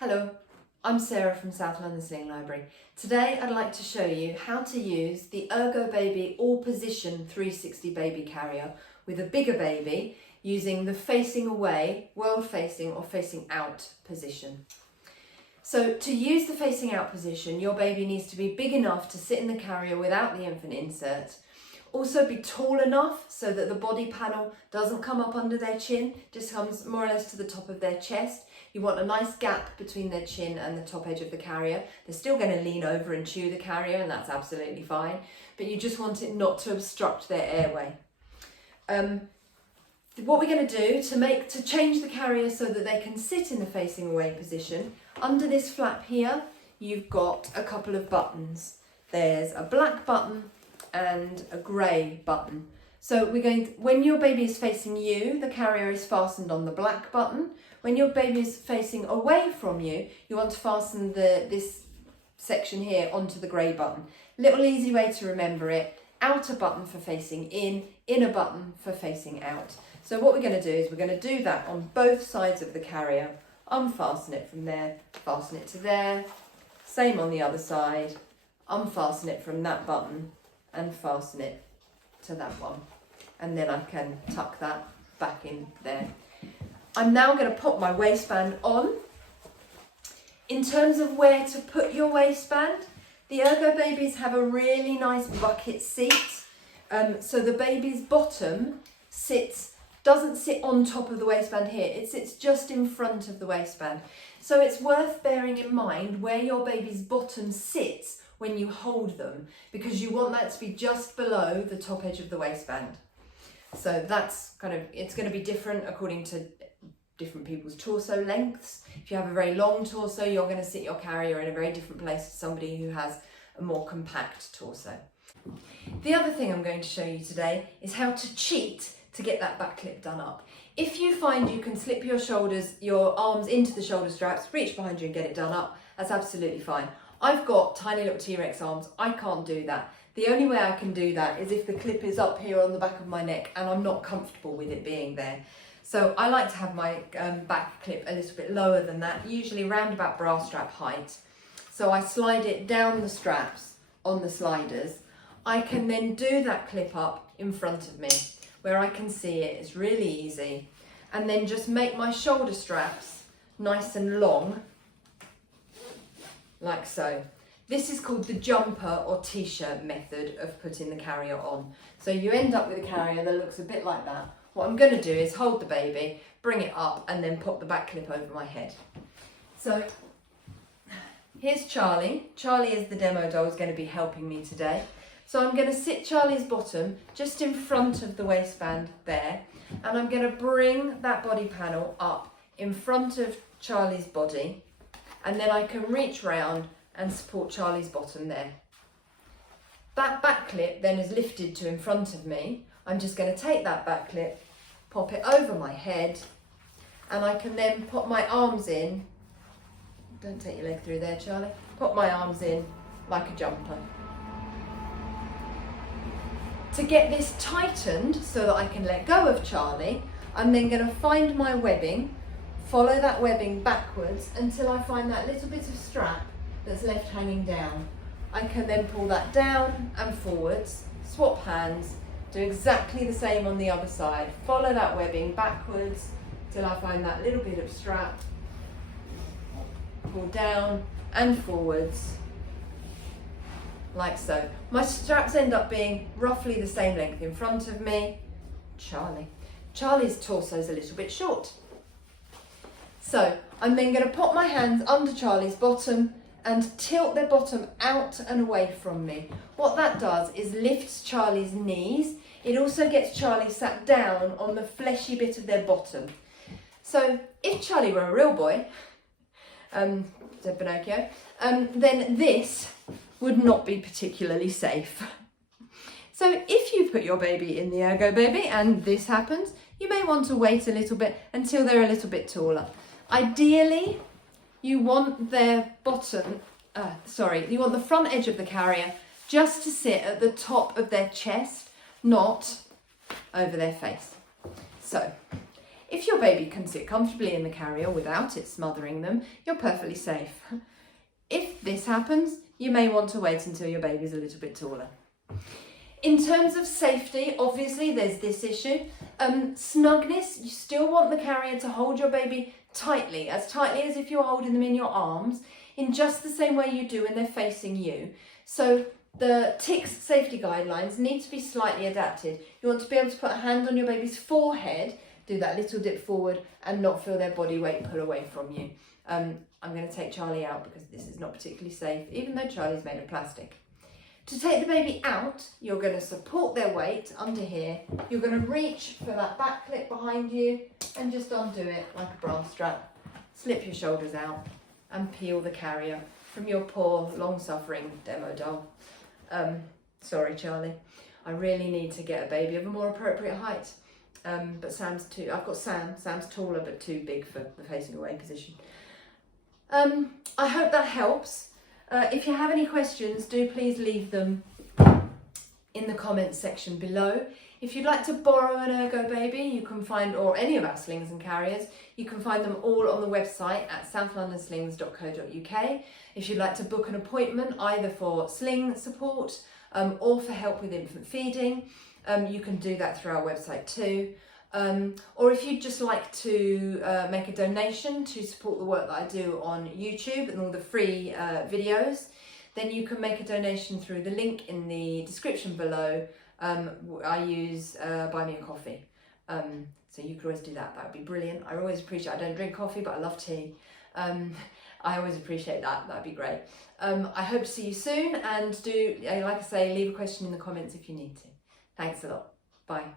Hello, I'm Sarah from South London Sling Library. Today I'd like to show you how to use the ErgoBaby All Position 360 baby carrier with a bigger baby using the facing away, world facing or facing out position. So to use the facing out position, your baby needs to be big enough to sit in the carrier without the infant insert. Also be tall enough so that the body panel doesn't come up under their chin, just comes more or less to the top of their chest. You want a nice gap between their chin and the top edge of the carrier. They're still going to lean over and chew the carrier, and that's absolutely fine, but you just want it not to obstruct their airway. What we're going to do to change the carrier so that they can sit in the facing away position, under this flap here, you've got a couple of buttons. There's a black button and a grey button. So when your baby is facing you, the carrier is fastened on the black button. When your baby is facing away from you, you want to fasten this section here onto the grey button. Little easy way to remember it: outer button for facing in, inner button for facing out. So what we're going to do is we're going to do that on both sides of the carrier. Unfasten it from there, fasten it to there. Same on the other side. Unfasten it from that button and fasten it to that one. And then I can tuck that back in there. I'm now going to put my waistband on. In terms of where to put your waistband, the ErgoBabies have a really nice bucket seat. So the baby's bottom doesn't sit on top of the waistband here, it sits just in front of the waistband. So it's worth bearing in mind where your baby's bottom sits when you hold them, because you want that to be just below the top edge of the waistband. So that's it's going to be different according to different people's torso lengths. If you have a very long torso, you're going to sit your carrier in a very different place to somebody who has a more compact torso. The other thing I'm going to show you today is how to cheat to get that back clip done up. If you find you can slip your arms into the shoulder straps, reach behind you and get it done up, that's absolutely fine. I've got tiny little T-Rex arms, I can't do that. The only way I can do that is if the clip is up here on the back of my neck and I'm not comfortable with it being there. So I like to have my back clip a little bit lower than that, usually around about bra strap height. So I slide it down the straps on the sliders. I can then do that clip up in front of me where I can see it. It's really easy. And then just make my shoulder straps nice and long, like so. This is called the jumper or t-shirt method of putting the carrier on. So you end up with a carrier that looks a bit like that. What I'm going to do is hold the baby, bring it up and then pop the back clip over my head. So here's Charlie. Charlie is the demo doll who's going to be helping me today. So I'm going to sit Charlie's bottom just in front of the waistband there, and I'm going to bring that body panel up in front of Charlie's body, and then I can reach round and support Charlie's bottom there. That back clip then is lifted to in front of me. I'm just going to take that back clip, pop it over my head, and I can then put my arms in. Don't take your leg through there, Charlie. Put my arms in like a jumper. To get this tightened so that I can let go of Charlie, I'm then going to find my webbing, follow that webbing backwards until I find that little bit of strap that's left hanging down. I can then pull that down and forwards, swap hands, do exactly the same on the other side. Follow that webbing backwards till I find that little bit of strap, pull down and forwards, like so. My straps end up being roughly the same length in front of me. Charlie's torso is a little bit short. So I'm then going to put my hands under Charlie's bottom and tilt their bottom out and away from me. What that does is lifts Charlie's knees. It also gets Charlie sat down on the fleshy bit of their bottom. So if Charlie were a real boy, said Pinocchio, then this would not be particularly safe. So if you put your baby in the ErgoBaby and this happens, you may want to wait a little bit until they're a little bit taller. Ideally, you want their you want the front edge of the carrier just to sit at the top of their chest, not over their face. So If your baby can sit comfortably in the carrier without it smothering them, you're perfectly safe. If this happens, you may want to wait until your baby's a little bit taller. In terms of safety, obviously there's this issue. Snugness, you still want the carrier to hold your baby tightly as if you're holding them in your arms, in just the same way you do when they're facing you. So the TICS safety guidelines need to be slightly adapted. You want to be able to put a hand on your baby's forehead, do that little dip forward, and not feel their body weight pull away from you. I'm going to take Charlie out because this is not particularly safe, even though Charlie's made of plastic. To take the baby out, you're going to support their weight under here. You're going to reach for that back clip behind you and just undo it like a bra strap. Slip your shoulders out and peel the carrier from your poor, long-suffering demo doll. Sorry, Charlie. I really need to get a baby of a more appropriate height. But Sam's too, I've got Sam. Sam's taller but too big for the facing away position. I hope that helps. If you have any questions, do please leave them in the comments section below. If you'd like to borrow an ErgoBaby, you can find, or any of our slings and carriers, you can find them all on the website at southlondonslings.co.uk. If you'd like to book an appointment, either for sling support or for help with infant feeding, you can do that through our website too. Or if you'd just like to make a donation to support the work that I do on YouTube and all the free videos, then you can make a donation through the link in the description below. I use Buy Me a Coffee, so you could always do that. That would be brilliant. I always appreciate, I don't drink coffee, but I love tea. I always appreciate that. That'd be great. I hope to see you soon, and do, like I say, leave a question in the comments if you need to. Thanks a lot. Bye.